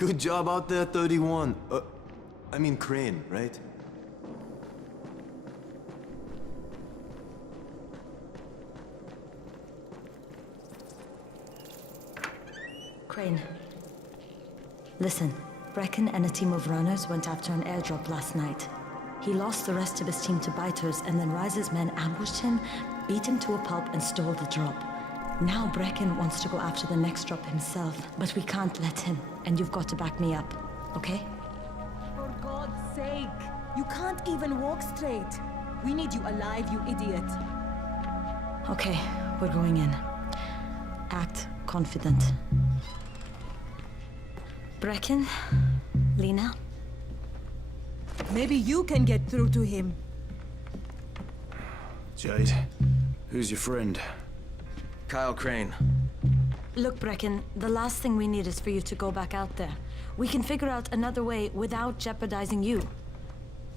Good job out there, 31. I mean Crane, right? Crane. Listen, Brecken and a team of runners went after an airdrop last night. He lost the rest of his team to biters, and then Rise's men ambushed him, beat him to a pulp, and stole the drop. Now Brecken wants to go after the next drop himself, but we can't let him, and you've got to back me up, okay? For God's sake! You can't even walk straight! We need you alive, you idiot! Okay, we're going in. Act confident. Brecken? Lena? Maybe you can get through to him. Jade, who's your friend? Kyle Crane. Look, Brecken, the last thing we need is for you to go back out there. We can figure out another way without jeopardizing you.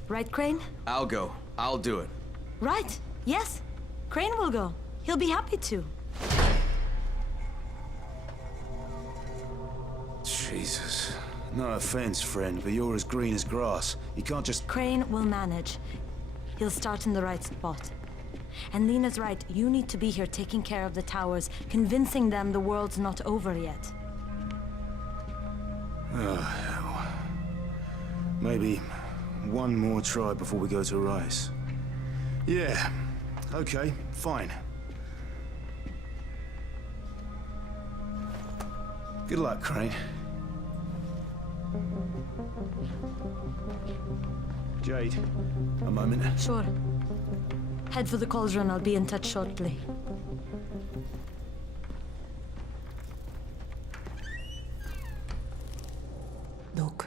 Right, Crane? I'll go. I'll do it. Right. Yes. Crane will go. He'll be happy to. Jesus. No offense, friend, but you're as green as grass. You can't just... Crane will manage. He'll start in the right spot. And Lena's right, you need to be here taking care of the towers, convincing them the world's not over yet. Oh, hell. Maybe one more try before we go to Rise. Yeah, okay, fine. Good luck, Crane. Jade, a moment. Sure. Head for the cauldron, I'll be in touch shortly. Look,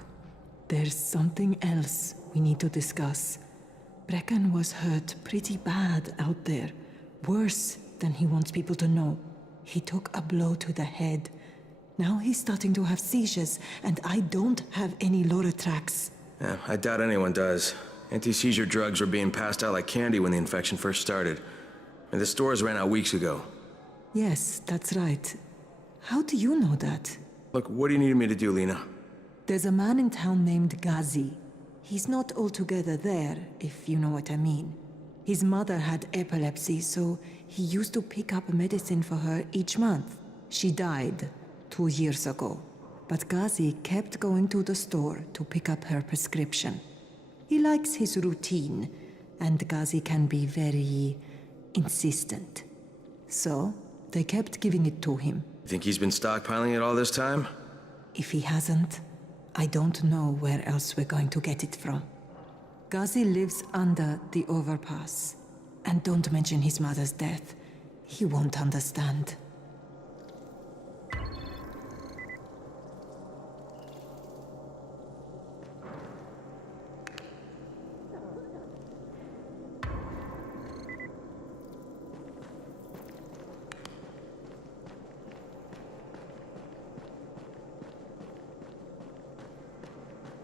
there's something else we need to discuss. Brecken was hurt pretty bad out there. Worse than he wants people to know. He took a blow to the head. Now he's starting to have seizures, and I don't have any Loratrax. Yeah, I doubt anyone does. Anti-seizure drugs were being passed out like candy when the infection first started. And the stores ran out weeks ago. Yes, that's right. How do you know that? Look, what do you need me to do, Lena? There's a man in town named Ghazi. He's not altogether there, if you know what I mean. His mother had epilepsy, so he used to pick up medicine for her each month. She died 2 years ago, but Ghazi kept going to the store to pick up her prescription. He likes his routine, and Ghazi can be very insistent. So, they kept giving it to him. You think he's been stockpiling it all this time? If he hasn't, I don't know where else we're going to get it from. Ghazi lives under the overpass. And don't mention his mother's death. He won't understand.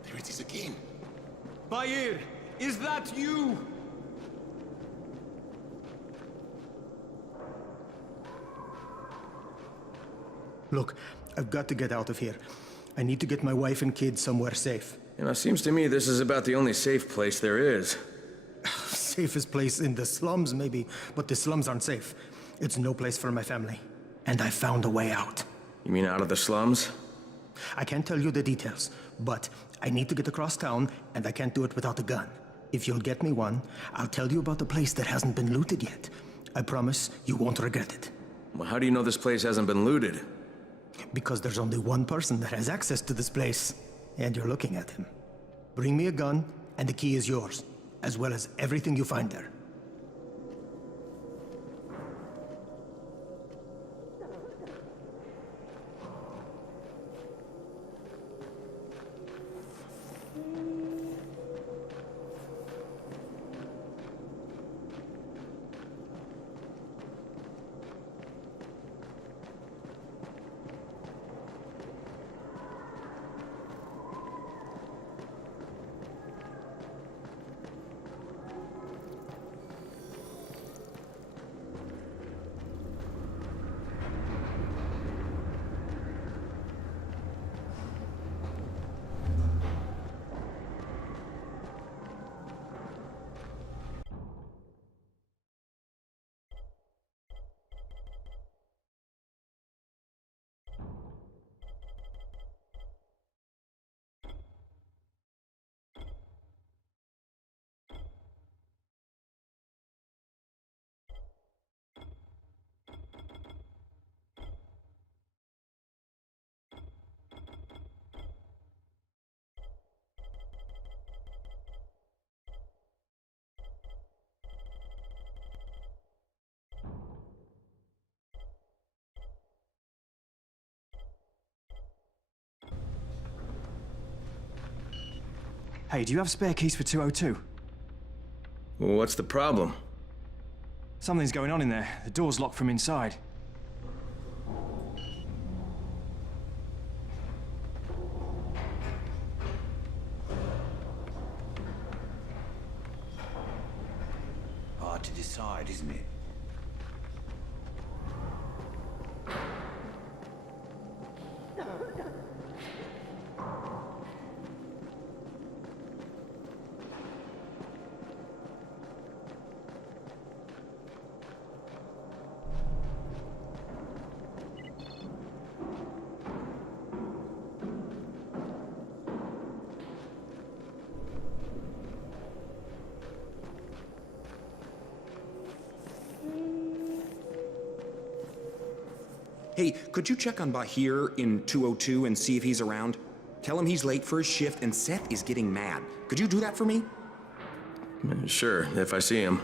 There it is again. Bayer, is that you? Look, I've got to get out of here. I need to get my wife and kids somewhere safe. You know, seems to me this is about the only safe place there is. Safest place in the slums, maybe, but the slums aren't safe. It's no place for my family. And I found a way out. You mean out of the slums? I can't tell you the details, but I need to get across town, and I can't do it without a gun. If you'll get me one, I'll tell you about a place that hasn't been looted yet. I promise you won't regret it. Well, how do you know this place hasn't been looted? Because there's only one person that has access to this place, and you're looking at him. Bring me a gun, and the key is yours, as well as everything you find there. Hey, do you have spare keys for 202? Well, what's the problem? Something's going on in there. The door's locked from inside. Hard to decide, isn't it? Hey, could you check on Bahir in 202 and see if he's around? Tell him he's late for his shift and Seth is getting mad. Could you do that for me? Sure, if I see him.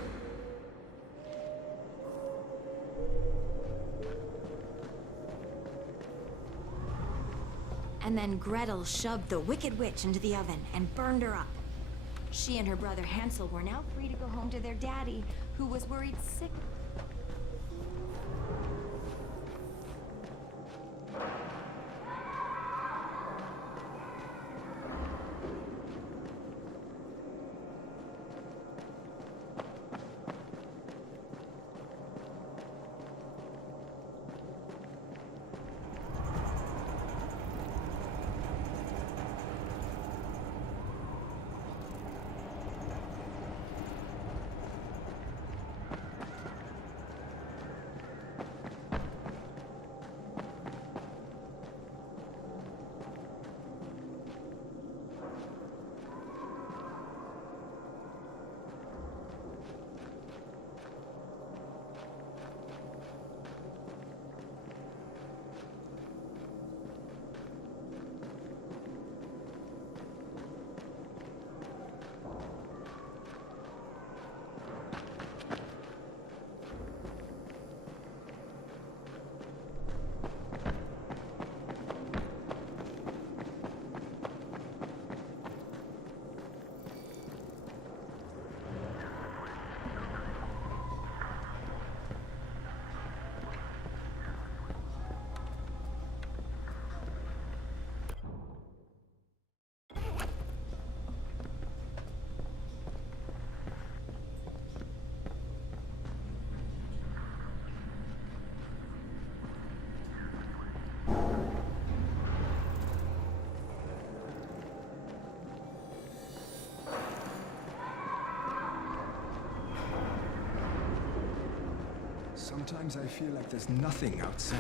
And then Gretel shoved the Wicked Witch into the oven and burned her up. She and her brother Hansel were now free to go home to their daddy, who was worried sick. Sometimes I feel like there's nothing outside.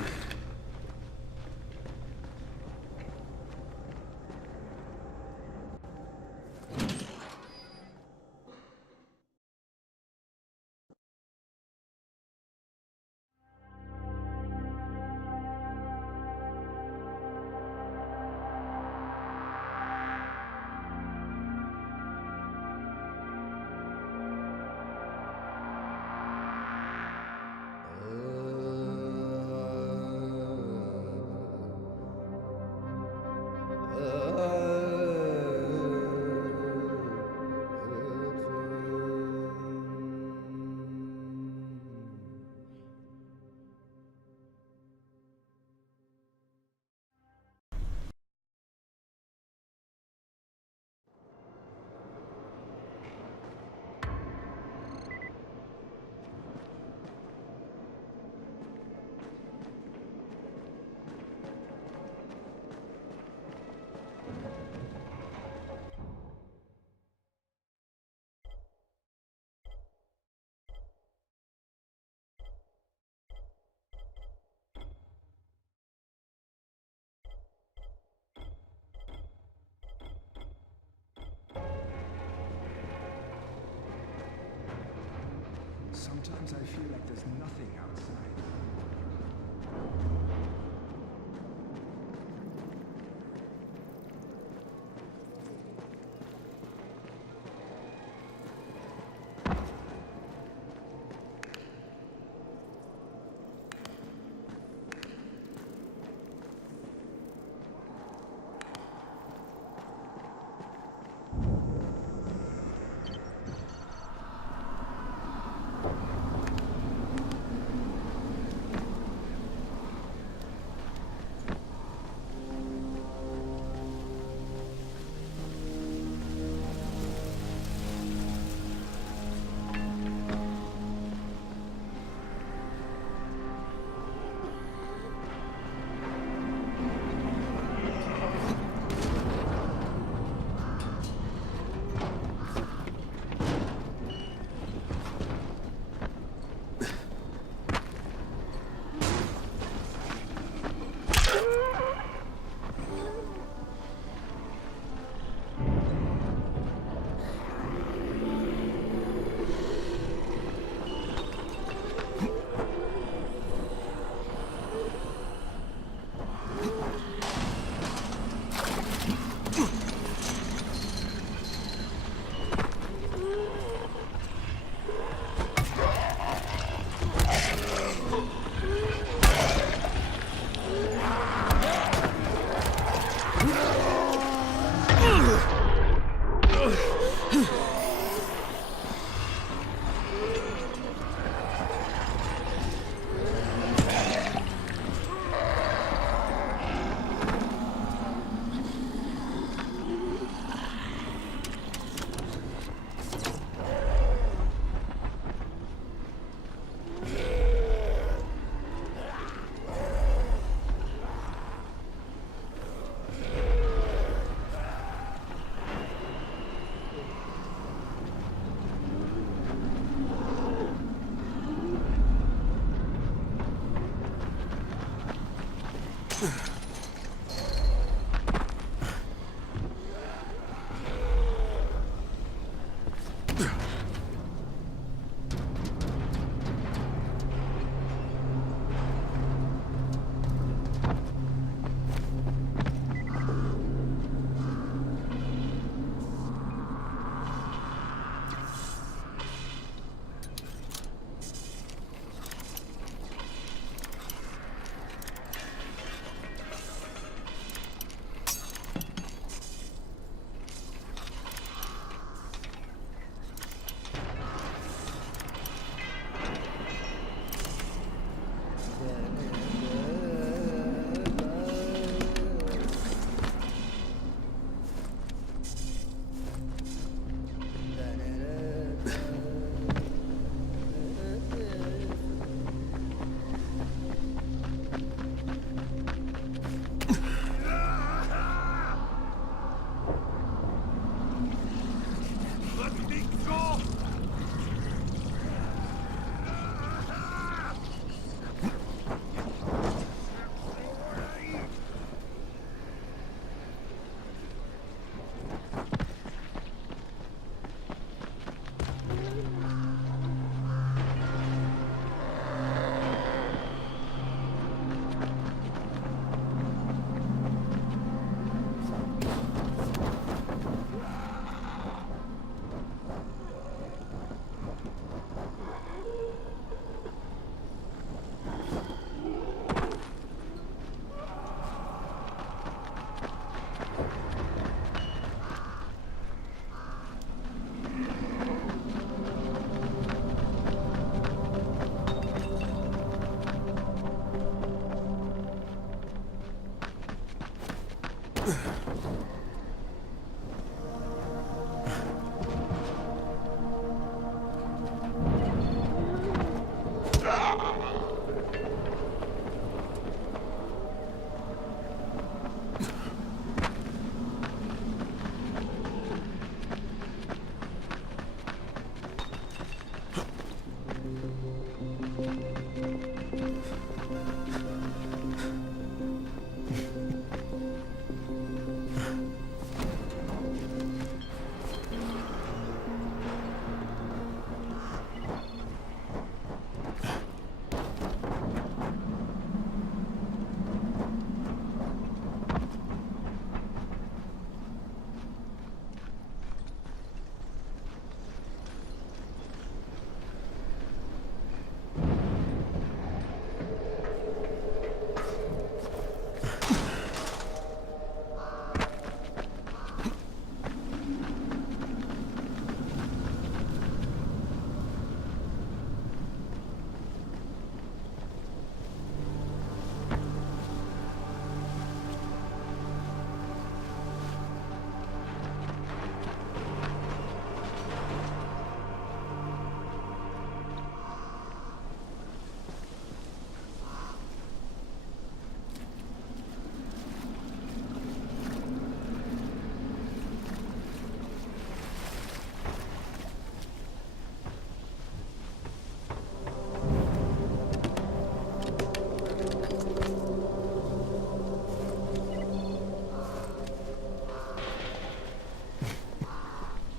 Sometimes I feel like there's nothing outside. Ugh.